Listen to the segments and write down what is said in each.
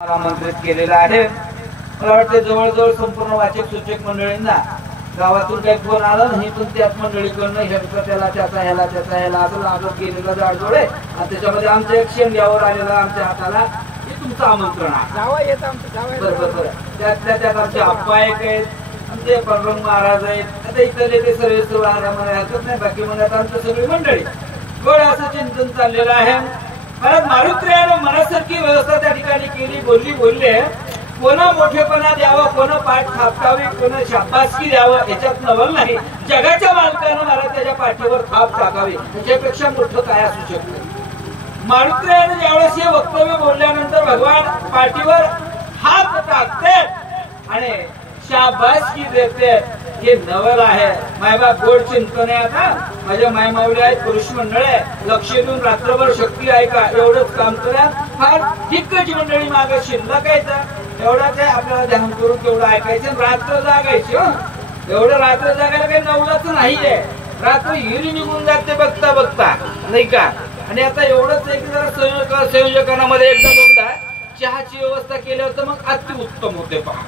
आमंत्रित केलेला आहे। मला वाटतं जवळजवळ संपूर्ण वाचक सूचक मंडळींना गावातून काही फोन आला नाही, पण त्याच मंडळीकडनं ह्याचा त्याला त्याचा ह्याला त्याचा ह्याला असं लागत गेलेला जाडजोडे आणि त्याच्यामध्ये आमचं एक शेंड्यावर आलेला आमच्या हाताला हे तुमचं आमंत्रण आहे। बरोबर त्यात आमचे आप्पा एक आहेत, आमचे पांडुरंग महाराज आहेत, आता इथले ते सर्व आरामाने हरकत नाही, बाकी म्हणत आमचं सगळी मंडळी गोड असं चिंतन चाललेलं आहे। परत मारुत्र्यानं मनासारखी व्यवस्था त्या ठिकाणी केली, बोलले कोणा मोठेपणा द्यावा, कोणा पाठ थापटावी, कोणा शाबासकी द्यावं याच्यात नवल नाही। जगाच्या मालकानं मला त्याच्या पाठीवर थाप टाकावी याच्यापेक्षा मोठं काय असू शकतं। मारुत्र्यानं ज्यावेळेस हे वक्तव्य बोलल्यानंतर भगवान पाठीवर हात टाकतात आणि शाबासकी देतात, हे नवल आहे। मायबाप गोड चिंतन आहे। आता माझ्या मायमावली आहेत, पुरुष मंडळ आहे, लक्ष देऊन रात्रभर शक्ती ऐका, एवढंच काम करा। फार दिग्गज मंडळी मागे शिल्लक आहे, एवढाच आहे, आपल्याला ध्यान करून तेवढं ऐकायचं, रात्र जागायची। एवढं रात्र जागायला काही नवलच नाहीये, रात्र हिरी निघून जाते बघता बघता, नाही का। आणि आता एवढंच आहे की जरा संयोजकांमध्ये एकदा दोनदा चहाची व्यवस्था केल्यावर तर मग अति उत्तम होते पहा।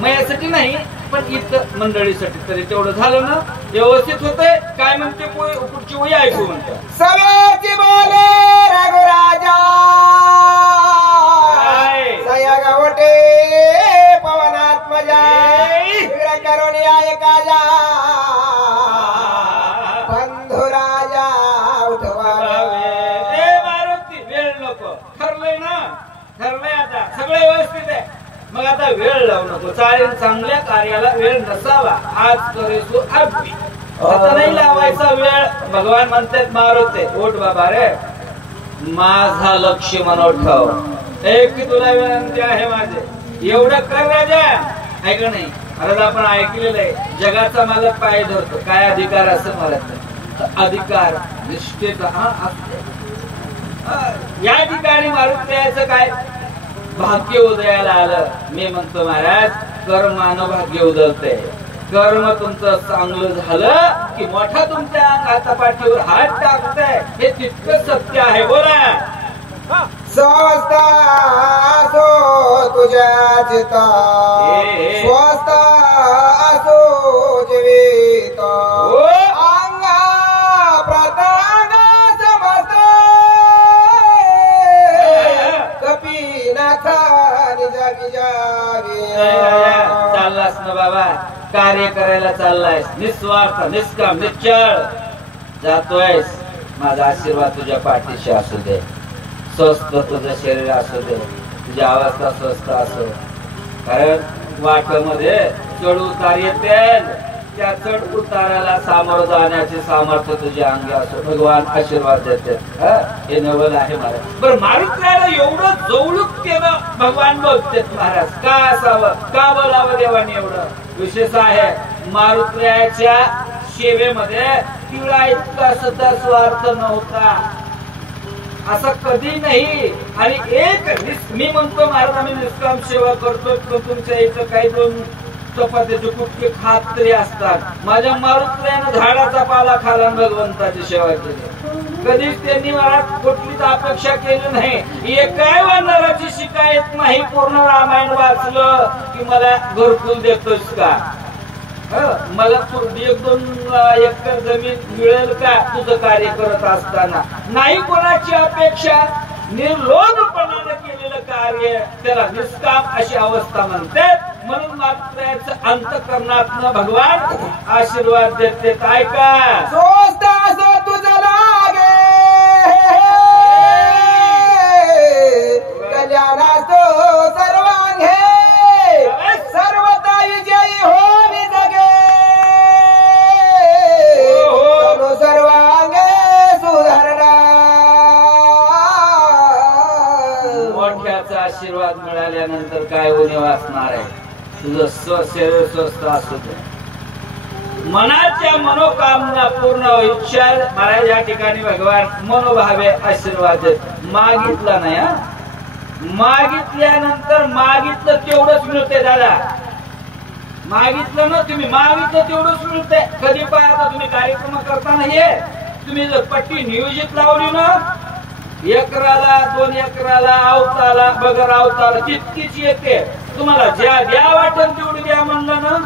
मग यासाठी नाही, पण इथं मंडळीसाठी तरी तेवढं झालं ना व्यवस्थित होतंय। काय म्हणते पुढची वही ऐकू म्हणते सवेची बोले रघुराजा सया गावटे पवनात्मजा करुणी ऐकाजा बंधुराजा उठवावे। मारुती वेळ नको, ठरलंय ना, ठरलंय आता सगळं व्यवस्थित आहे, मग आता वेळ लावू नको। चालेल, चांगल्या कार्याला वेळ नसावा, आज करेसो अगदी, आता नाही लावायचा वेळ। भगवान म्हणतात मारुते ओठ बाबा रे, माझा लक्ष मनोठ ठेव, एक तुला विनंती आहे माझे, एवढं कर राजा, आहे का नाही। अरे आपण ऐकलेलं आहे, जगाचा मालक पाय धरतो, काय अधिकार असं म्हणत, अधिकार निष्ठेचा असते। या ठिकाणी मारुत्र्याचं काय भाग्य उदयाला आलं। मी म्हणतो महाराज, कर्मानं भाग्य उदलते, कर्म तुमचं चांगलं झालं की मोठा तुमच्या हातापाठीवर हात टाकताय, हे तितकं सत्य आहे। बोला स्वस्त असो तुझ्या चिता, स्वस्त असो जीवित, अंगा प्रतांग समस्त कपीनाथ निजागी जागी। चाललास ना बाबा, कार्य करायला चाललायस, निस्वार्थ निष्काम निश्चळ जातोयस, माझा आशीर्वाद तुझ्या पाठीशी असू दे, स्वस्थ तुझं शरीर असू दे, तुझी अवस्था स्वस्थ असो, कारण वाटामध्ये चढ उतार येतील, त्या चढ उताराला सामोरं जाण्याचे सामर्थ्य तुझ्या अंगी असो, भगवान आशीर्वाद देते। हे नवल आहे महाराज। बरं, मारुत्र्याला एवढं जवळूक केलं भगवान बोलतात महाराज, का असावं, का बोलावं देवाने एवढं, विशेष आहे। मारुत्र्याच्या सेवेमध्ये तिळा इतका सुद्धा स्वार्थ नव्हता, असं कधी नाही। आणि एक मी म्हणतो महाराज, आम्ही निष्काम सेवा करतो, तुमच्या इथं काही दोन चपात्याचे कुठले खात तरी असतात, माझ्या मारुत्र्यानं झाडाचा पाला खाला, भगवंताची सेवा केली, कधीच त्यांनी महाराज कुठलीच अपेक्षा केली नाही। एकाय वानराची शिकायत नाही, पूर्ण रामायण वाचलं की मला घरकुल देतोस का, मला एक दोन एकर जमीन मिळेल का तुझं कार्य करत असताना, नाही कोणाची अपेक्षा, निर्लोभपणाने केलेलं कार्य त्याला निष्काम अशी अवस्था म्हणतात। म्हणून मारुत्र्याचं अंतःकरणातनं भगवान आशीर्वाद देते। ऐका, स्वस्त असो तुझं लागे कल्याणास्तो सर्वांगे, सर्वता विजयी होवी जगे, सर्वांगे सुधारणा। मोठ्याचा आशीर्वाद मिळाल्यानंतर काय उणीव असणार आहे, तुझं शरीर स्वस्थ असू दे, मनाच्या मनोकामना पूर्ण इच्छा महाराज। या ठिकाणी भगवान मनोभावे आशीर्वाद देत, मागितला नाही, मागितल्यानंतर मागितलं तेवढंच मिळते दादा, मागितलं ना तुम्ही, मागितलं तेवढंच मिळते। कधी पाहता तुम्ही कार्यक्रम करताना, हे तुम्ही जर पट्टी नियोजित लावली ना एकराला 2 एकराला अवताला बगर अवताला तितकीच येते. तुम्हाला ज्या द्या वाटेल तेवढी द्या म्हणलं ना,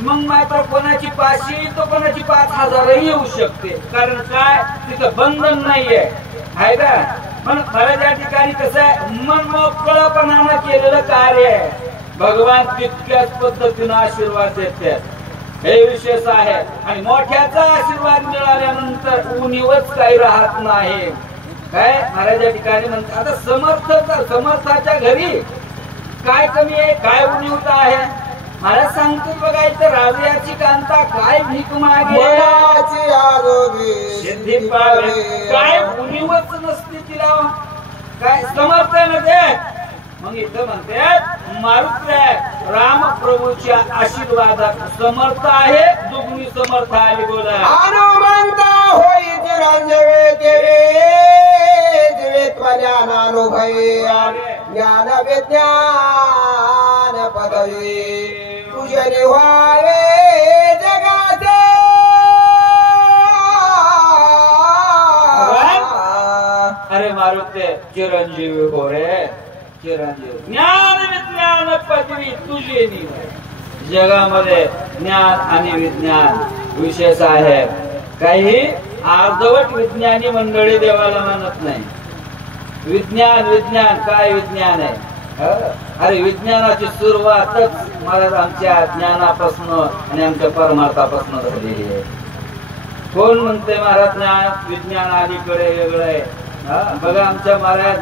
मग मात्र कोणाची 500 तर कोणाची 5000 येऊ शकते. कारण काय तिथं बंधन नाहीये, आहे का. पण मला त्या ठिकाणी कसं आहे, मन मोकळपणानं केलेलं कार्य आहे. भगवान तितक्याच पद्धतीनं आशीर्वाद देतात, हे विशेष आहे. आणि मोठ्याचा आशीर्वाद मिळाल्यानंतर उणीवच काही राहत नाही. काय महाराज या ठिकाणी म्हणतात, आता समर्थाच्या घरी काय कमी आहे, काय उणीवता आहे. महाराज सांगतो बघा, इथं राजाची कांता काय भीक मागे सिद्धी पावे, काय उणीवच नसते तिला, काय समर्थ न दे. मग इथं म्हणते मारुती राम प्रभूच्या आशीर्वादात समर्थ आहे, दुग्नी समर्थ आली. बोला हनुमंता होई चिरंजीवी देवे ज्ञानानुभवी ज्ञान विज्ञान पदवी तुझे व्हावे जगाचे. अरे मारुती चिरंजीवी हो रे, चिरंजीवी. ज्ञान विज्ञान पदवी तुझे निवड. जगामध्ये ज्ञान आणि विज्ञान विशेष आहे. काही अर्धवट विज्ञानी मंडळी देवाला मानत नाही. विज्ञान विज्ञान काय विज्ञान आहे. अरे विज्ञानाची सुरुवातच महाराज आमच्या ज्ञानापासून आणि आमच्या परमार्थापासून झालेली आहे. कोण म्हणते महाराज ज्ञान विज्ञान अलीकडे वेगळं आहे. बघा आमच्या महाराज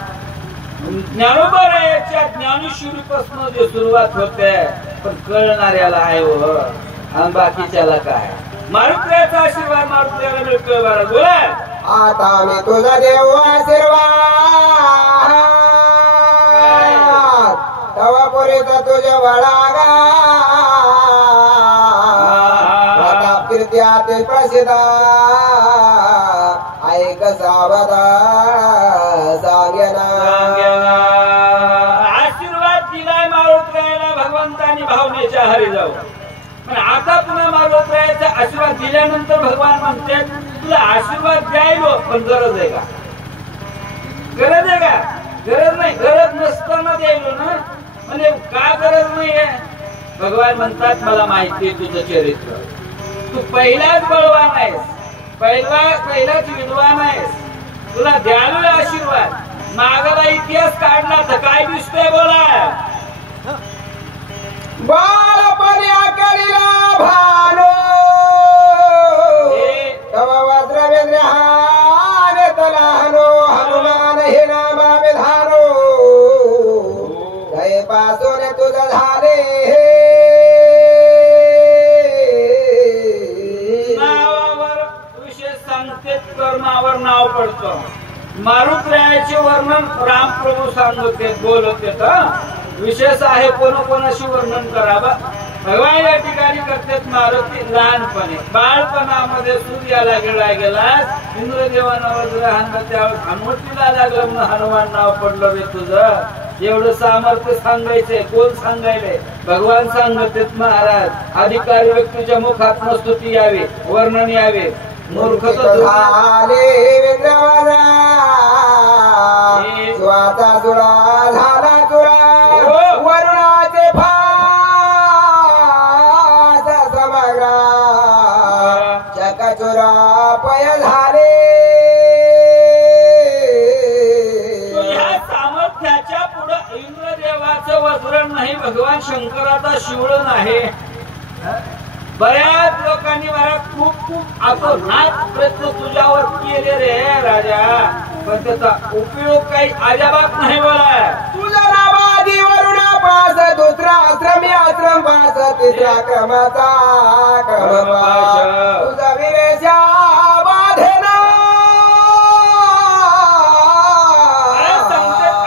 ज्ञानोबाच्या ज्ञानेश्वरीपासून जे सुरुवात होते, पण कळणाऱ्याला आहे हो, आणि बाकीच्याला काय. मारुतीचा आशीर्वाद मारुतीला मिळतोय. महाराज बोला, आता मी तुझा देव आशीर्वाद तवा पुरेचा तुझ्या वडागा प्रताप कीर्त्यातील प्रसिद्ध ऐक सावधा सांगेना. आशीर्वाद दिलाय मारुतीला भगवंतानी भावनेच्या हरी जाऊ. पण आता पुन्हा मारुतीचा आशीर्वाद दिल्यानंतर भगवान म्हणते तुला आशीर्वाद द्यायलो, पण गरज आहे का. गरज आहे का. गरज नाही. गरज नसताना द्यायलो ना, म्हणजे का गरज नाहीये. भगवान म्हणतात मला माहिती आहे तुझं चरित्र, तू पहिलाच बळवान आहेस, पहिलाच विद्वान आहेस, तुला द्यालो आशीर्वाद. मागाला इतिहास काढला तर काय दिसतोय. बोला बाळपण्या करीला भानो तव वज्रवेंद्र हान तलाहनो हनुमान हे नामा विधानो दये पासून तुझं झाले नावावर विशेष सांगते, कर्मावर नाव पडतं. मारुतीचे वर्णन रामप्रभू सांगते बोलते. विशेष आहे कोणाशी वर्णन करावं. भगवान या ठिकाणी करतात मारुती लहानपणे बाळपणामध्ये सूर्याला गिळा गेला, इंद्रदेवानं वज्र हाणलं, त्यावेळेस हनुमतीला लागलं म्हणून हनुमान नाव पडलं रे तुझं. एवढं सामर्थ्य सांगायचंय. कोण सांगायलंय. भगवान सांगतात महाराज. अधिकारी व्यक्तीच्या मुखात स्तुती यावी, वर्णन यावे. मूर्ख झाले शिवाचा सुरा झाला चुरा वरुणाचे फास समग्रा चकचुरा पय झाले. तुझ्या सामर्थ्याच्या पुढे इंद्रदेवाचं वज्र नाही, भगवान शंकराचा शिवळण आहे. बऱ्याच लोकांनी मला खूप अतोनात प्रयत्न तुझ्यावर केले रे राजा, पण त्याचा उपयोग काही अजाबात नाही. बोला तुझा नावादी वरुण पास दुसरा आश्रमी आश्रम पास तिसऱ्या क्रमाचा क्रम पास तुझा विरेशा बाधेना.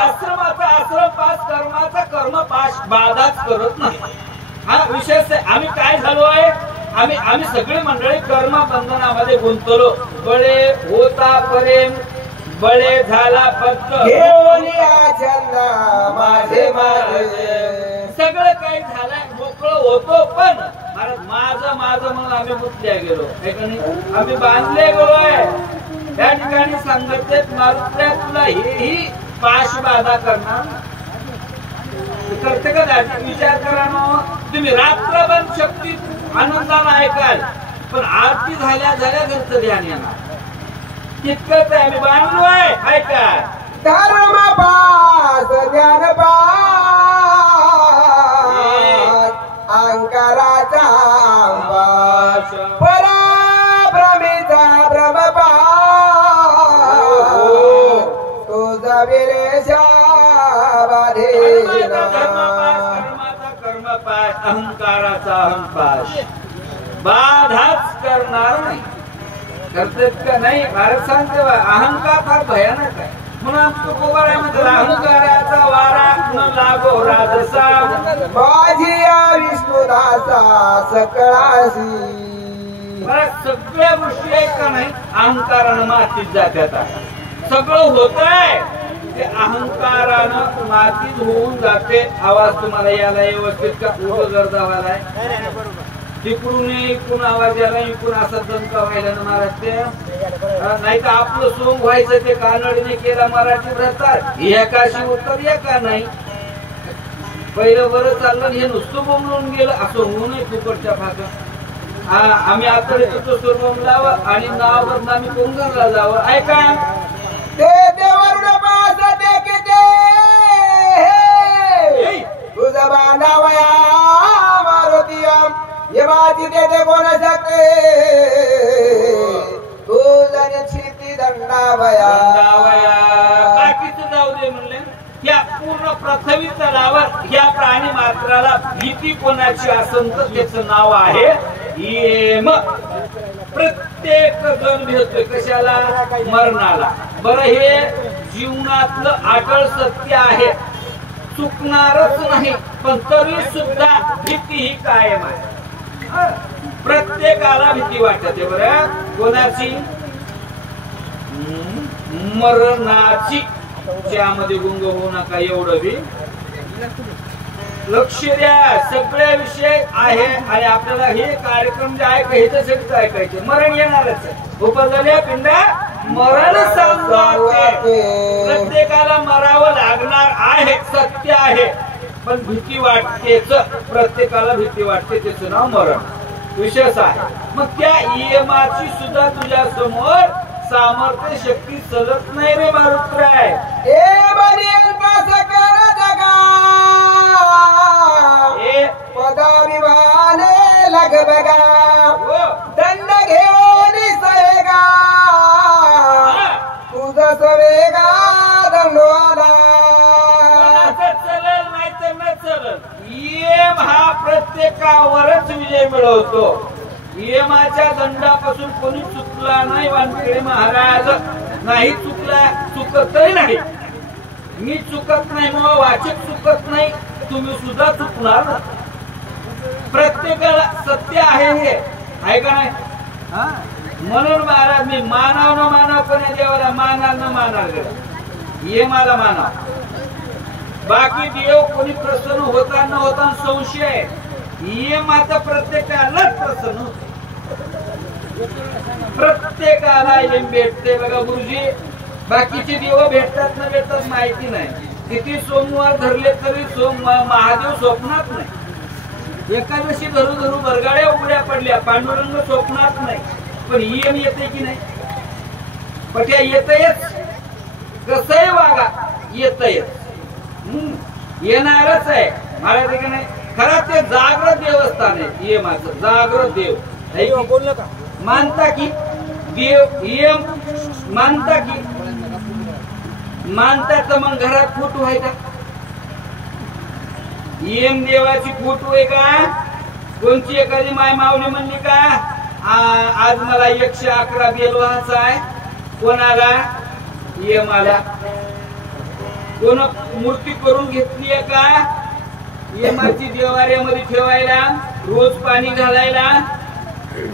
आश्रमाचा आश्रम पास कर्माचा कर्म पास बाधाच करत नाही. हा विशेष आम्ही काय झालो आहे. आम्ही सगळी मंडळी कर्म बंधनामध्ये गुंतलो. बळे होता प्रेम, बळे झाला फक्त माझे माझे सगळं काही झालंय. मोकळं होतो, पण माझं म्हणून आम्ही गुंतल्या गेलो. आम्ही बांधले गेलोय. या ठिकाणी सांगितले मारुत्या तुला हेही पाश बाधा करणार करते का दादी विचार करा ना तुम्ही रात्रभर शक्ती आनंदाने ऐकाल पण आरती झाल्या झाल्या घरचं ध्यान येणार तितकंच आहे आम्ही बांधलोय ऐका धर्म पास ज्ञान पास अहंकाराचा पास पराभ्रमेचा भ्रम पास तुझा विरेशा बाधेना कर्माचा कर्मपाश अहंकाराचा अहंपाश बाधाच करणार नाही करतेत का नाही भारत सांगते अहंकार फार भयानक आहे म्हणून तुकोबारामध्ये अहंकाराचा वारा न लागो राजसा माझी विष्णुदासा सकळाशी सगळ्या गोष्टी आहेत का नाही अहंकारानं मातीत जात्यात सगळं होत आहे ते अहंकारानं मातीत होऊन जाते आवाज तुम्हाला याला व्यवस्थित का उभं गरजा व्हायलाय तिकडून इकडून आवाज याला इकडून असा दणका व्हायला ना महाराष्ट्र नाही तर आपलं सोंग व्हायचं ते कानडीने केला मराठी प्रचार एकाशी उत्तर एका नाही पहिलं बरं चाललं हे नुसतं बोंबलून गेलं असं होऊ नये फुकटच्या फाका आम्ही आता तो सुर बोंबलावं आणि नाव बदनामी करून घरला जावं ऐका ते देवरुण पास ते किती तुझा बांधावया मारुतिया ये माझी ते कोण शकते तुझा निश्चिती दंडावया बाकीचं जाऊ दे म्हणले या पूर्ण पृथ्वी तलावर या प्राणी मात्राला भीती कोणाची असेल तर त्याचं नाव आहे येम प्रत्येक जण भेटतोय कशाला मरणाला बरं हे जीवनातलं अटळ सत्य आहे चुकणारच नाही पण तरी सुद्धा भीती ही कायम आहे प्रत्येकाला भीती वाटते बरं कोणाची मरणाची त्यामध्ये गुंग होऊ नका एवढं बी लक्ष द्या सगळे विषय आहे आणि आपल्याला हे कार्यक्रम जे आहे ह्याच्यासाठीच ऐकायचे मरण येणारच उपजल्या पिंडा मरण सांगते प्रत्येकाला मरावं लागणार आहे सत्य आहे पण भीती वाटतेच प्रत्येकाला भीती वाटते त्याचं नाव मरण विशेष आहे मग त्या नियमाची सुद्धा तुझ्या समोर सामर्थ्य शक्ती चलत नाही रे मारुत्राय ए बनियंता सकळ जगा ए पदाभिमाने लग बगा हो दंड घेऊन सवेगा तुझा सवेगा दंडवाला चलल नाही तर न चलल येम हा प्रत्येकावरच विजय मिळवतो नियमाच्या दंडापासून कोणी चुकला नाही वानखेडे महाराज नाही चुकला चुकतही नाही मी चुकत नाही मग वाचक चुकत नाही तुम्ही सुद्धा चुकणार प्रत्येकाला सत्य आहे हे आहे का नाही म्हणून महाराज मी मानाव न मानाव कोण्या देवाला मानाल न मानाल ये मला मानाव बाकी देव कोणी प्रसन्न होता न होता संशय ये माता प्रत्येकालाच प्रसन्न होते प्रत्येकाला येम भेटते बघा गुरुजी बाकीचे देव भेटतात न भेटतात माहिती नाही किती सोमवार धरले तरी महादेव स्वप्नात नाही एकादशी धरू धरू बरगाड्या उघड्या पडल्या पांडुरंग स्वप्नात नाही पण येम येते की नाही पट्या येतयच कसंही वागा येतयच येणारच आहे महाराज की नाही खरं ते जागृत देवस्थान आहे येमाचं जागृत देव बोललं का मानता की देव येम मानता की मानता तर मग घरात फोटो आहे का येम देवाची फोटो आहे का कोणची एखादी माय माऊली म्हणली का आज मला 111 बेल व्हायचा आहे कोणाला येमाला कोण मूर्ती करून घेतली आहे का येमाची देवाऱ्यामध्ये ठेवायला रोज पाणी घालायला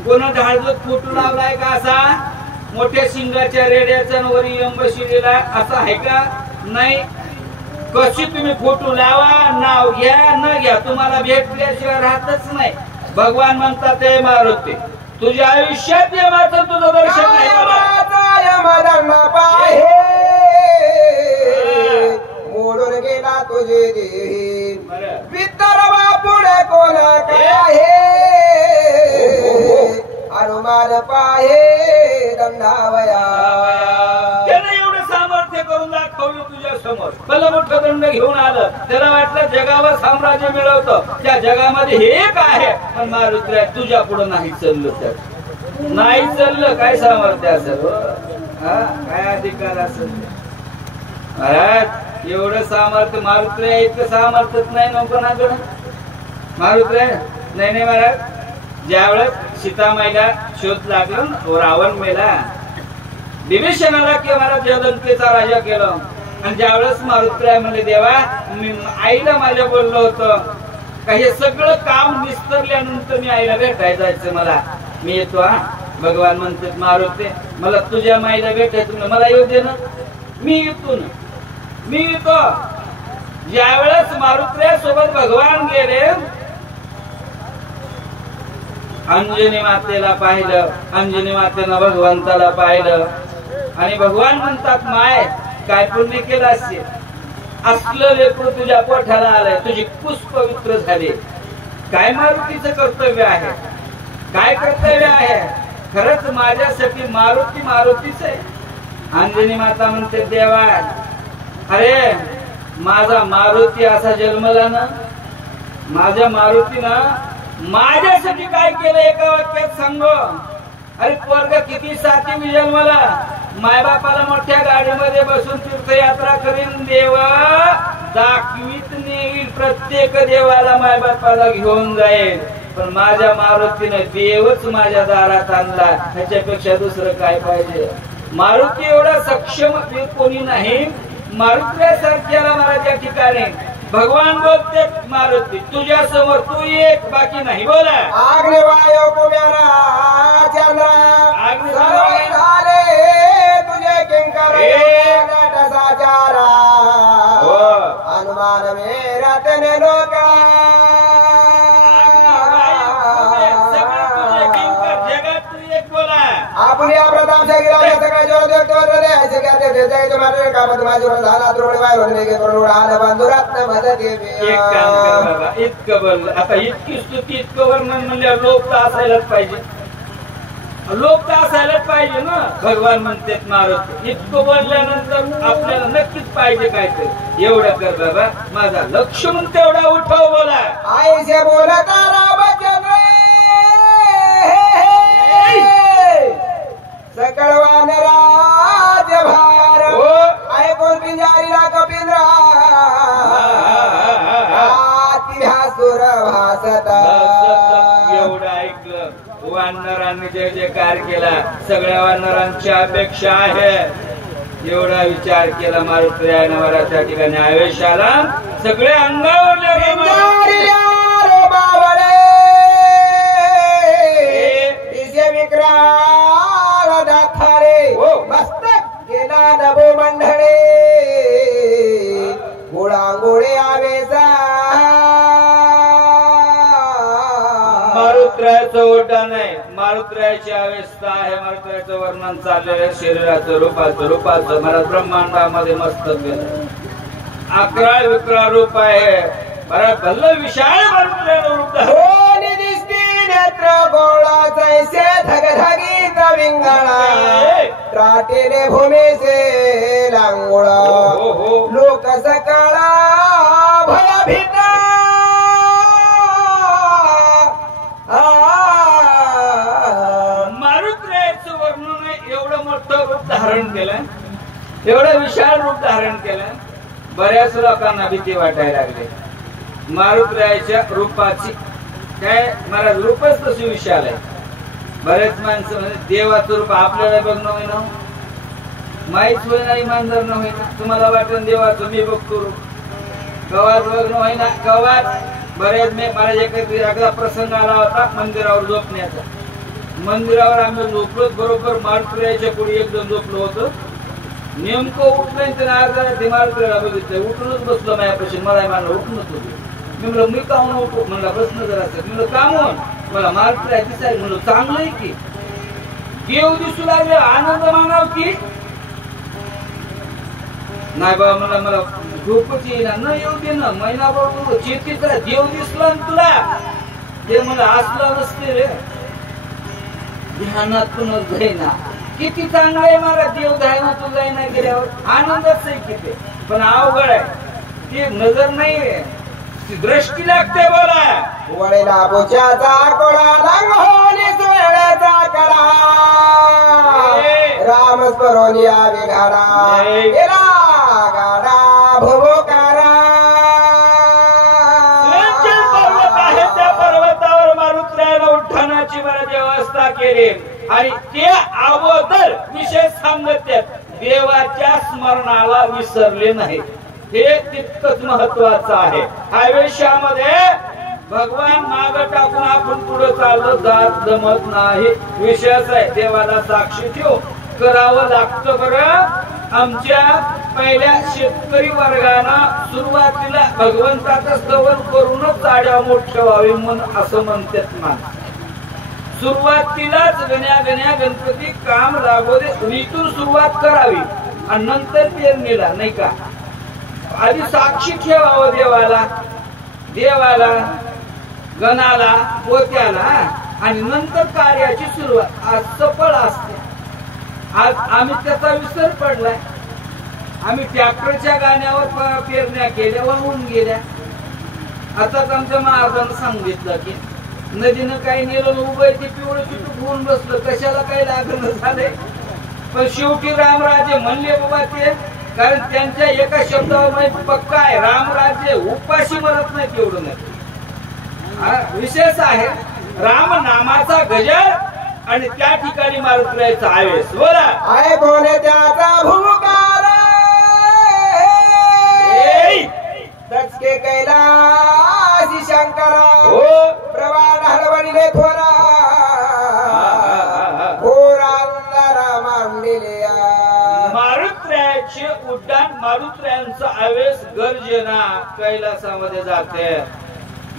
कोण ढाळजत फोटो लावलाय का असा मोठ्या शिंगाच्या रेड्याचा वर यम बशिलेला असा आहे का नाही कशी तुम्ही फोटो लावा नाव घ्या न घ्या तुम्हाला भेटल्याशिवाय राहतच नाही भगवान म्हणतात ते मारुती तुझ्या आयुष्यात यमाचं तुझं दर्शन नाही दंडा पाहे मोडून गेला तुझे देही वितरवा पुढे कोण आहे हनुमान पाहे दंडावया त्याने एवढं सामर्थ्य करून दाखवलं तुझ्या समोर भलं मोठं दंड घेऊन आलं त्याला वाटलं जगावर साम्राज्य मिळवतं त्या जगामध्ये हे एक आहे पण मारुत्र्या तुझ्या पुढे नाही चाललं त्यात नाही चाललं काय सामर्थ्य असेल काय अधिकार असेल महाराज एवढं सामर्थ्य मारुत्र्या इतकं सामर्थ्यच नाही नोकरांकडे मारुत्र्या नाही महाराज ज्यावेळेस सीतामाईला शोध लागला रावण मेला विभीषणाला किंवा महाराज लंकेचा राजा केलं आणि ज्यावेळेस मारुत्र्या म्हणले देवा मी आईला माझ्या बोललो होतं का हे सगळं काम निस्तरल्यानंतर मी आईला भेटायला जायचं मला मी येतो हा भगवान म्हणतात मारुत्रे मला तुझ्या माईला भेटायचं मला येऊ दे ना मी येतो ना मी येतो ज्यावेळेस मारुत्र्या सोबत भगवान गेले अंजनी मातेला पाहिलं अंजनी मातेनं भगवंताला पाहिलं आणि भगवान म्हणतात माय काय पुण्य केलं असेल असलं लेकरू तुझ्या पोठाला आलंय तुझी कुस पवित्र झाली काय मारुतीचं कर्तव्य आहे काय कर्तव्य आहे खरंच माझ्यासाठी मारुती मारुतीच आहे अंजनी माता म्हणते देवा अरे माझा मारुती असा जन्मला ना माझ्या मारुतीनं माझ्यासाठी काय केलं एका वाक्यात सांगो अरे पोरग किती साथी जन्मला मायबापाला मोठ्या गाडीमध्ये बसून तीर्थयात्रा करीन देव दाखवीत नेईल प्रत्येक देवाला मायबापाला घेऊन जाईल पण माझ्या मारुतीने देवच माझ्या दारात आणला ह्याच्यापेक्षा दुसरं काय पाहिजे मारुती एवढा सक्षम कोणी नाही मारुतीसारख्याला मला त्या ठिकाणी भगवान बोलते मारुती तुझ्या समोर तू एक बाकी नाही बोला आग्नेवायो कुबेरा चंद्रा झाले तुझे किंकर साचारा हनुमान मेरा तने लोका जगात तू एक बोला आपण या प्रताप सगळ्या सगळ्या जोर देतो रे ऐसे करते ते जय मारे का मत माझे झाला द्रोड वाय वरने के करून आला बंधुरात्न मदत एक काम कर बाबा इतकं बोल आता इतकी स्तुती इतकं वर्णन म्हणजे लोक तर असायलाच पाहिजे लोक तर असायलाच पाहिजे ना भगवान म्हणते मारुती इतकं बोलल्यानंतर आपल्याला नक्कीच पाहिजे काय तर एवढं कर बाबा माझा लक्ष म्हणून तेवढा उठव बोला आईचे बोलता रामचंद्र सकळवान राज भार ऐकून पिंजारीला कपिंद्रा सुर भासत एवढं ऐकलं वानरांनी जय जयकार केला सगळ्या वानरांची अपेक्षा आहे एवढा विचार केला मारुती नवराच्या ठिकाणी आवेश आला सगळे अंगावर बावळे विक्राळ दाथारे मस्तक गेला नभो मंडळे गोळांगोळे आवेसा मारुत्र्याचं ओढा नाही मारुत्र्याची अवस्था आहे मारुत्र्याचं वर्णन चाललेलं शरीराचं रूपाचं मला ब्रह्मांडामध्ये मस्त केलं 11 विक्रा रूप आहे बरं भल्ल विशाळ मारुत्र्याचं रूप नेत्र गोळा जैसे धगधगीत विंगळा त्राटेने भूमीचे लांगोळा लोक सकाळा भयभीता मारुत्र्याचं वर्णन एवढं मोठं रूप धारण केलं एवढं विशाळ रूप धारण केलं बऱ्याच लोकांना भीती वाटायला लागली मारुत्र्याच्या रूपाची काय महाराज रूपच तशी विशाल आहे बरेच माणसं म्हणजे देवाचं रूप आपल्याला बघणं होईना माहीत होईना इमानदार न होईना तुम्हाला वाटण देवाचं मी बघतो रूप गवात बघणं होईना गवात बऱ्याच महाराज एकदा प्रसंग आला होता मंदिरावर झोपण्याचा मंदिरावर आम्ही झोपलो बरोबर मारुत्र्याच्या पुढे एकदम झोपलो होतो नेमकं उठलं अर्धा ते मारुत्र्याला बघितलं उठूनच बसलो माझ्यापाशी मला मानलं उठूनच होतो मी म्हणलं मी का उठू म्हणला प्रश्न जरा असेल म्हणलं का म्हणून मला मारुत्र्या दिसाय म्हणलं चांगलंय की देव दिसू लागले आनंद मानाव की नाही बाबा मला झोपच येईना न येऊ दे ना महिनाभर चेतीचा देव दिसला ना तुला ते मला असला नसते रे ध्यानातूनच जाईना किती चांगलं आहे मला देव ध्यानातून जाईना गेल्यावर आनंदच आहे किती पण अवघड आहे ती नजर नाहीये ती दृष्टी लागते बोला वळेला बोच्याचा कोळा रंगोली सोहळ्याचा कडा राम स्मरोनिया विघाडा गेला गाडा भोकारा पर्वत आहे त्या पर्वतावर मारुतीला उठाणाची मला व्यवस्था केली आणि ते अगोदर विशेष सांगत्यात देवाच्या स्मरणाला विसरले नाही हे तितकंच महत्वाचं आहे आयुष्यामध्ये भगवान माग टाकून आपण पुढे चाललो जात जमत नाही विशेष आहे देवाला साक्षी ठेवू करावं लागतं बरं आमच्या पहिल्या शेतकरी वर्गानं सुरुवातीला भगवंताचं स्तवन करूनच जाड्या मोठ ठेवावी म्हणून असं म्हणतात माणसं सुरुवातीलाच गण्या गणपती काम लागू दे इथून सुरुवात करावी आणि नंतर पेरणीला नाही का आधी साक्षी ठेवावं देवाला गणाला पोत्याला आणि नंतर कार्याची सुरुवात आज सफळ असते आज आम्ही त्याचा विसर पडलाय आम्ही ट्रॅक्टरच्या गाण्यावर पेरण्या केल्या वाहून गेल्या आताच आमच्या महाराजांना सांगितलं की नदीनं काही नेलं उभं ते पिवळं चिटूक होऊन बसलं कशाला काही लागलं झालंय पण शेवटी रामराजे म्हणले बाबा ते कारण त्यांच्या एका शब्दावर पक्का आहे रामराजे उपाशी मरत नाही तेवढं नाही विशेष आहे राम नामाचा गजर आणि त्या ठिकाणी मारुतीचा आवेश बोला आहे कोणे त्याचा भूकार दचके कैलासी शंकरा हो प्रवाद हरवणीले थोरा घोरांदरा मांडलिया मारुत्र्याचे उड्डाण मारुत्र्यांचा आवेश गर्जना कैलासामध्ये जाते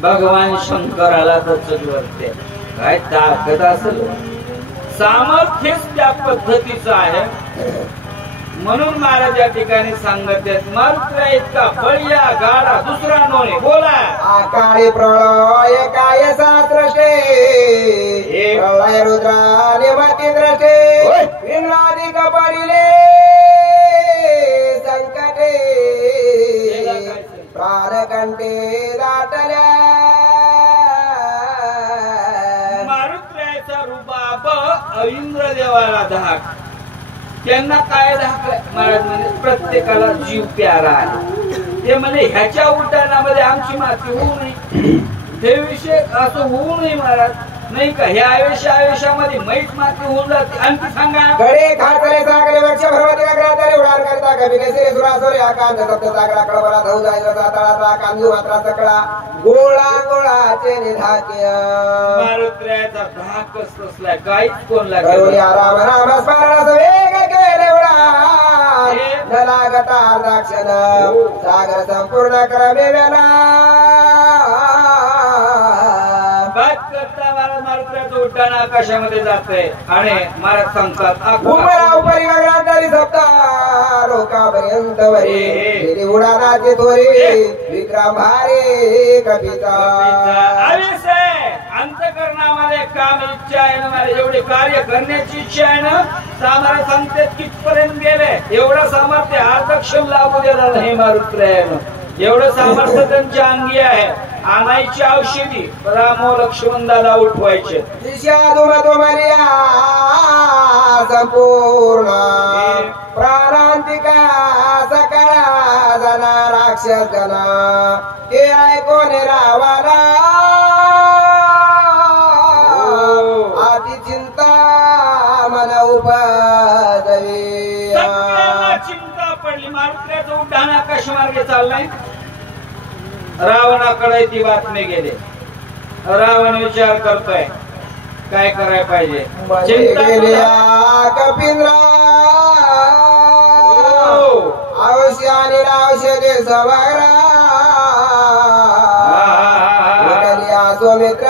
भगवान शंकराला दचक वाटते काय ताकद असेल सामर्थ्यच त्या पद्धतीचं आहे म्हणून महाराज या ठिकाणी सांगत आहेत मारुत्र्या इतका बळीया गाडा दुसरा नोने बोला आकाळी प्रळय काय सात्रष्टे प्रळय रुद्रा निमती द्रष्टे विनादिक पडिले संकटे प्राणकंठे दाटल्या मारुत्र्याचा रुबाब इंद्र देवाला धाक त्यांना काय धाकलंय महाराज म्हणजे प्रत्येकाला जीव प्यारा आहे ते म्हणजे ह्याच्या उड्डाणामध्ये आमची माती होऊ नये हे विषय असं होऊ नये महाराज नाही का हे आयुष्यामध्ये मैच माती होऊन जाते आणखी सांगा गडे खातले सागरे वृक्ष भरवती अग्रातले उडान करता कवी केसरी सुरासुरी आकांत सप्त सागरा कडबला धौ जायचा तळाचा कांजू मात्रा सकळा गोळा गोळाचे निधाक्य मारुत्र्याचा धाकच नसलाय काहीच कोण करुणी राम राम स्मरण वेग केले उडा न लागता अर्धाक्षण सागर संपूर्ण क्रमे वेला मारुत्र्याचं उड्डाण आकाशामध्ये जाते आणि महाराज सांगतात उपरी वगळा तरी सप्ता लोकापर्यंत वरी उडानाचे थोरे विक्रम भारे कपिता अंतकरणामध्ये काम इच्छा आहे ना मला एवढे कार्य करण्याची इच्छा आहे ना सामरा सांगते कितपर्यंत गेले एवढं सामर्थ्य आरक्षण लागू देणार नाही मारुत्र्यानं एवढं सामर्थ्य त्यांच्या अंगी आहे आणायची औषधी रामो लक्ष्मण दादा उठवायचे दिशा दुमरिया संपूर्ण प्राणांतिका सकाळा जना राक्षस जना हे ऐकून रावाला आती चिंता मन उपदवी चिंता पडली मारुत्र्याचं उड्डाण आकाश मार्गे चाललंय रावणाकडे ती बातमी गेली रावण विचार करतोय काय करायला पाहिजे चिंता कपिंद्रा औषधी औषधे सवारा सोमित्र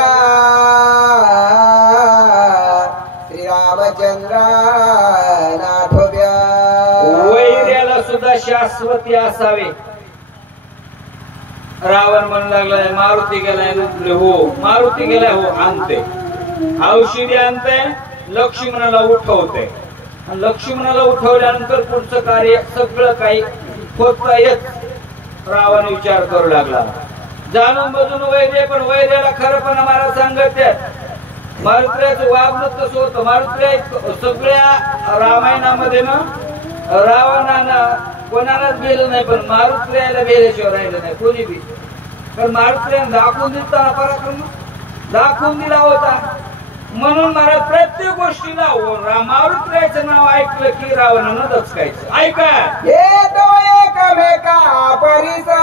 श्रीरामचंद्र नाथोब्या वैर्याला सुद्धा शाश्वती असावे. रावण म्हणू लागलाय मारुती गेलाय रुपले. हो मारुती गेलाय. हो आणते औषधी आणते. लक्ष्मणाला उठवते. लक्ष्मणाला उठवल्यानंतर पुढचं कार्य सगळं काही होता येत. रावण विचार करू लागला. जाणून बजून वैद्य पण वैद्याला खरंपणा महाराज सांगत मारुत्र्याचं वागणं कसं होतं. मारुत्र्या सगळ्या रामायणामध्ये ना रावणानं कोणालाच गेलं नाही पण मारुत्र्याला गेल्याशिवाय राहिलं नाही कोणी बी. पण मारुत्र्यानं दाखवून दिला पराक्रम दाखवून दिला होता. म्हणून महाराज प्रत्येक गोष्टीला मारुत्र्याचं नाव ऐकलं की रावणानं दचकायचं. ऐका येतो एकमेका परिसा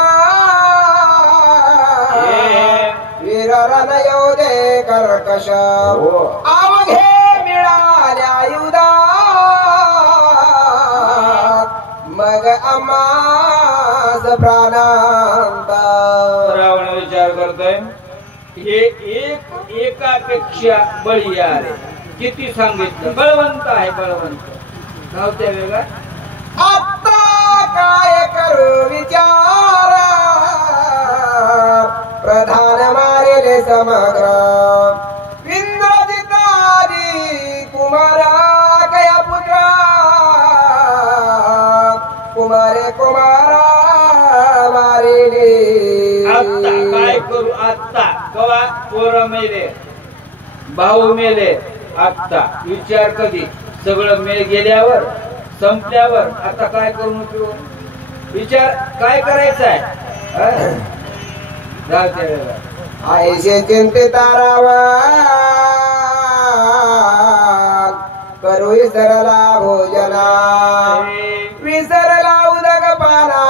वीररण येऊ दे कर्कश अवघे मिळाल्या युधा मग आम्हास प्राणांत. रावण विचार करतोय हे एकापेक्षा बळीयार आहे. किती सांगितलं बळवंत आहे बळवंत नव्हत्या वेगळा. आता काय करू विचार प्रधान मारेले समग्र इंद्रजितादी कुमारा कया पुत्र कुमारे कुमारा मारेले. आता काय करू. आता कवा पोरं मेले भाऊ मेले. आता विचार कधी सगळं मेल गेल्यावर संपल्यावर आता काय करू नको. विचार काय करायचा आहे. आईशे चिंतित रावा करू विसरला भोजना विसरला उदक पाना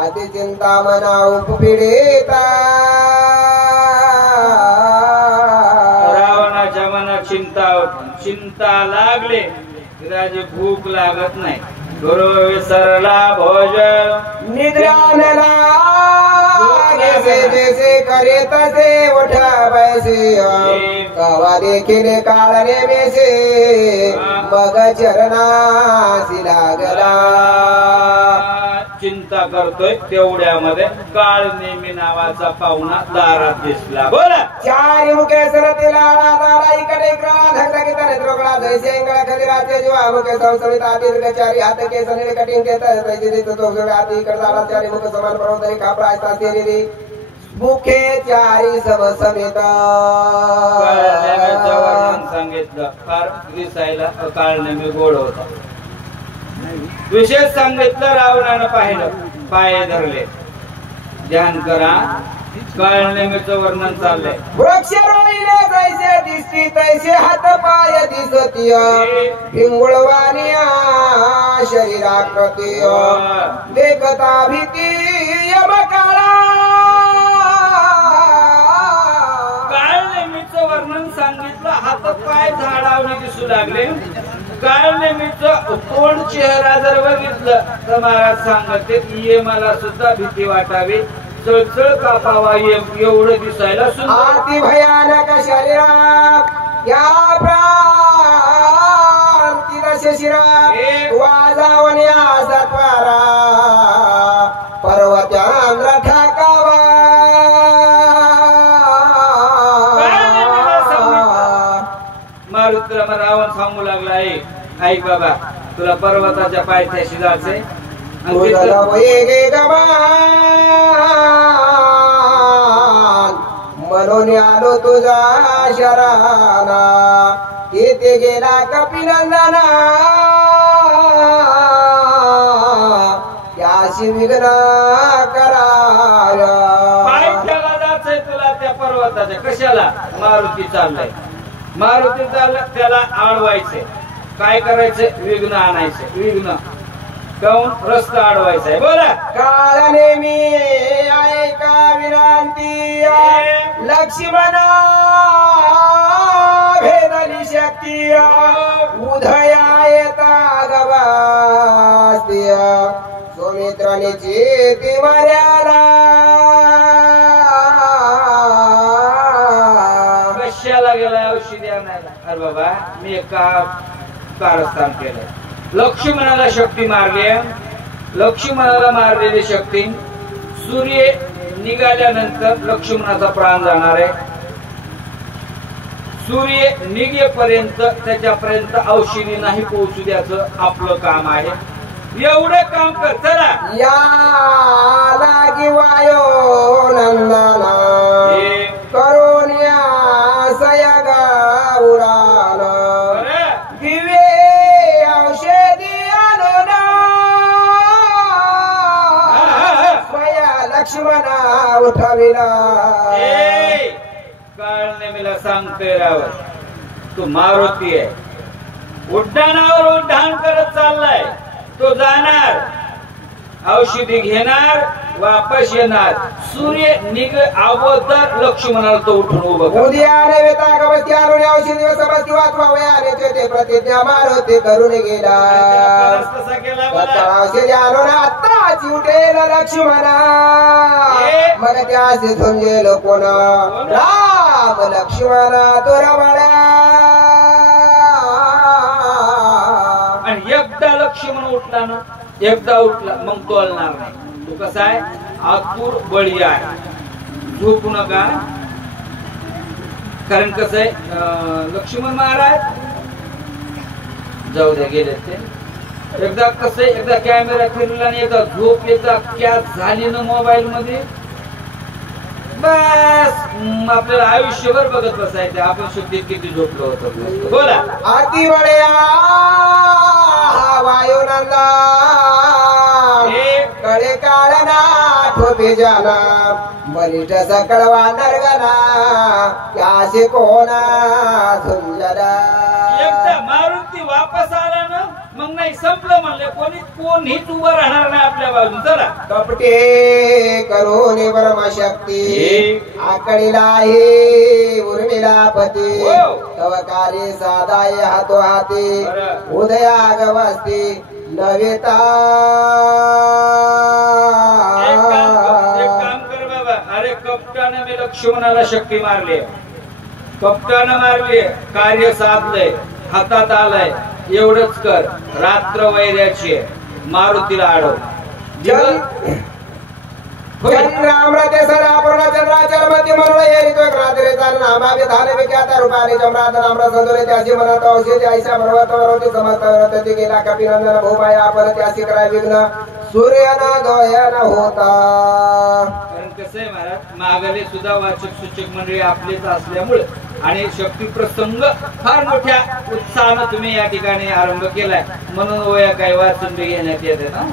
आधी चिंता मना उपपीडिता. रावणाच्या मनात चिंता लागले राजे भूक लागत नाही. गुरु विसरला भोजन निद्रानला जैसे जैसे करे तसे उठा बैसे कवा देखील काळने बेसे मग चरणासी लागला. चिंता करतोय तेवढ्यामध्ये काळ नेमी नावाचा पाहुणा दारात दिसला. बोला चारी मुखे सरतीला दारा इकडे इकडा धगला की तने द्रोगळा जैसे इंगळा खदिराचे जीवा मुखे संसमित आदीर्घ चारी हात के सनेले कटिंग देता तैसे देतो तो जोडे आधी इकडे दारा चारी मुख समान पर्वतरी कापडा असता तेरी मुखे चारी समसमित. वर्णन सांगितलं फार दिसायला काळनेमी गोड होता. विशेष सांगितलं रावणानं पाहिलं पाय धरले. ध्यान करा काळनेमीचं वर्णन चाललंय. वृक्ष रोईले जैसे दिसती तैसे हात पाय दिसतीय पिंगुळवानिया शरीराकृती देखता भीती यमकाळा. काळनेमीचं वर्णन सांगितलं. हात पाय झाडावणे दिसू लागले. काळनेमीचं तोंड चेहरा जर बघितलं तर महाराज सांगते ये मला सुद्धा भीती वाटावी चळचळ कापावा एवढं दिसायला सुद्धा अति भयानक शरीरा या प्रांती दशशिरा वाजावण्या सत्वारा पर्वतांध्र ठाकावा. मारुतीला रावण सांगू लागला ऐक बाबा तुला पर्वताच्या पायथ्याशी जायचंय. म्हणून आलो तुझा शराना इथे गेला कपिनंदना याशी विघ्न कराया. पायथ्याला जायचंय तुला त्या पर्वताच्या. कशाला. मारुती चाललाय. मारुती चालला त्याला अडवायचंय. काय करायचं विघ्न आणायचं. विघ्न काऊन रस्ता अडवायचा. बोला काळने मी ऐका विनंती लक्ष्मणा भेदली शक्ती उदया येता गवास्तीय सुमित्राने चेती मर्यादा. कशाला गेला औषधी आणायला. अरे बाबा मी एक कारस्थान केलं लक्ष्मणाला शक्ती मारली. लक्ष्मणाला मारलेली शक्ती सूर्य निघाल्यानंतर लक्ष्मणाचा प्राण जाणार आहे. सूर्य निघेपर्यंत त्याच्यापर्यंत औषधी नाही पोहोचू द्यायचं आपलं काम आहे. एवढं काम कर. चला या लागी वायो नंदना करून या सयगा उडान दिवे औषधी आणून स्वया लक्ष्मणा उठविला. काळने मला सांगतोय राव, तू मारुती आहे. उड्डाणावर उड्डाण करत चाललाय. तो जाणार, औषधी घेणार, वापस येणार. सूर्य निघ अगोदर लक्ष्मणाला तो उठून उभं. उद्या वेता गवती आणून औषधी समजती वाचवा वयाने ते प्रतिज्ञा मारुती करून गेला. कसा केला औषधी आणून आत्ताची उठेल लक्ष्मणा. मग त्याचे समजेल कोण राम लक्ष्मणा तोरवळा. आणि एकदा लक्ष्मण उठला ना, एकदा उठला मग तो हलणार नाही. तो कसा आहे, आतुर बळी आहे. झोपू नका. कारण कसं आहे, लक्ष्मण महाराज जाऊ द्या गेले ते. एकदा कसं आहे, एकदा कॅमेरा फिरला आणि एकदा झोप एकदा कॅच झाली ना मोबाईल मध्ये, बस आपल्याला आयुष्यभर बघत बसायचं आपण शुद्धीत किती झोपलो होतो. बोला. आती बळ्या वायुनंदा कडे काळना ठोपे जाना बलिष्ठ सकळवा नरगना त्याशी कोणा झुंजला. एकदा मारुती वापस आला ना मग नाही संपलं म्हणले. कोणीच उभं राहणार नाही आपल्या बाजून. चला. कपटे करून ब्रह्मशक्ती आकडीला हे उर्मिला पती तव कार्य साधाय हातो हाती उदया गवस्ती नवेता. एक काम कर बाबा. अरे कपटाने मी लक्ष्मणाला शक्ती मारली, कपटानं मारली, कार्य साधलंय, हातात आलंय. एवढंच कर. रात्र वैर्याची मारुतीला अडव. चंद्रामृते सदापूर्ण चंद्राचलमती म्हणून येतो रात्रीचा नामाभि धान विख्याता रूपाने चम्रात नाम्र संदोले त्याशी म्हणत औषधी ऐसा पर्वतावरती समस्त व्रतती गेला कपिनंदन भूमाया आपण त्याशी कराय विघ्न सूर्यना दोयन होता. कारण कसं आहे महाराज, मागले सुद्धा वाचक सूचक मंडळी आपलेच असल्यामुळे आणि शक्ती प्रसंग फार मोठ्या उत्साहानं तुम्ही या ठिकाणी आरंभ केलाय म्हणून वया काही वाचून घेण्यात येते ना.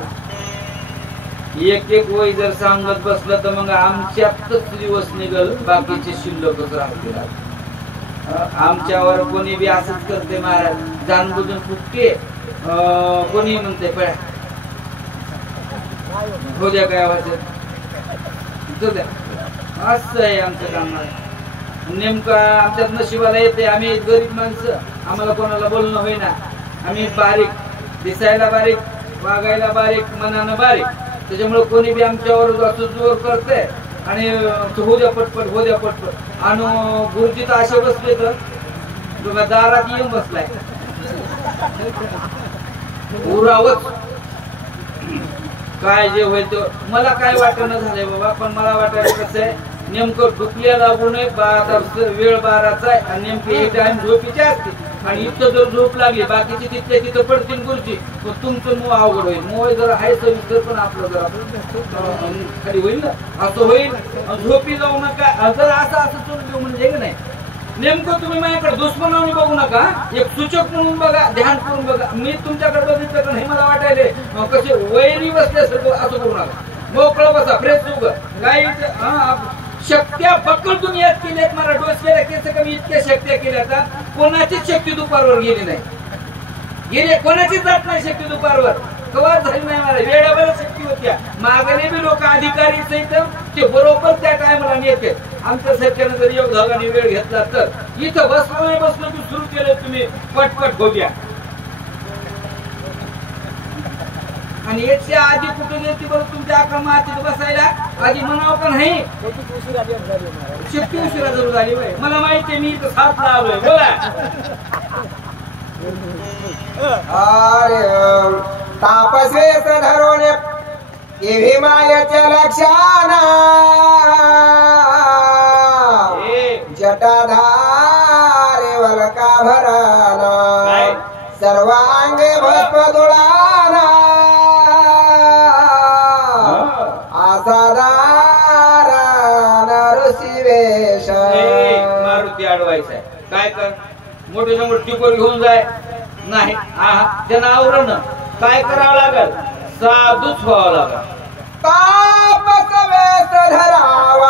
एक एक वय जर सांगत बसलं तर मग आमच्यातच दिवस निघल, बाकीचे शिल्लकच राहतील. आमच्यावर कोणी बी असंच करते महाराज, जाणबुजून फुटके. कोणी म्हणते पळ्या हो द्या काय वाचत असं आहे आमचं काम. नेमकं आमच्यात नशिबाला येते. आम्ही गरीब माणसं, आम्हाला कोणाला बोलणं होईना. आम्ही बारीक, दिसायला बारीक, वागायला बारीक, मनानं बारीक. त्याच्यामुळे कोणी बी आमच्यावर असं जोर करते आणि हो द्या पटपट, हो द्या पटपट. आणि गुरुजी तर असे बसले तर दारात येऊन बसलाय उरावच. काय जे होईल ते मला काय वाटणं झालंय बाबा. पण मला वाटायला कसं आहे, नेमकं डुकल्या लागू नये. वेळ 12चा आहे आणि नेमकी हे टाइम झोपीची असते. आणि इथं जर झोप लागली बाकीची तिथल्या तिथं पडतील गुरुजी, मग तुमचं मो अवघड होईल. मोय जर आहे सविस्तर पण आपलं जर खाली होईल ना, असं होईल. झोपी जाऊ नका. जर असं चोरून देऊ म्हणजे नाही. नेमकं तुम्ही माझ्याकडे दुश्मनाने बघू नका, एक सूचक म्हणून बघा, ध्यान करून बघा. मी तुमच्याकडे बघितलं तर हे मला वाटायले कसे वैरी बसल्यासारखं असं करू नका. मोकळं बसा, फ्रेश उग. काही शक्त्या फक्त तुम्ही याद केल्यात. मला डोस केला केस कमी इतक्या शक्त्या केल्या का कोणाचीच शक्ती दुपारवर गेली नाही. गेले कोणाचीच जात नाही शक्ती दुपारवर. कवर झाली नाही. मला वेळावर शक्ती होत्या. मागणे बी लोक अधिकारी सहित ते बरोबर त्या टायमाला नेते. आमच्या सरकारने जर योग धागाने वेळ घेतला तर इथं बसलो नाही बसलो की सुरू केलं तुम्ही पटपट होत्या. आणि याच्या आधी कुठे गेली बरं तुमच्या अकरा मातीत बसायला आधी म्हणावं का नाही. शक्ती उशिरा जरूर झाली. मला माहितीये मी इथं 7ला आलोय. बोला. अरे तापस्वेस धरून एव्ही मायाच्या लक्षाना जटाधारे वलका भराना सर्वांगे भस्म धुळाना आसादारा नरसी वेश. मारुती अडवायचा काय कर मोठे समोर टिकोर घेऊन जाय नाही त्यांना आवरण काय करावं लागल साधूच व्हावं लागल. तापस वेस धराव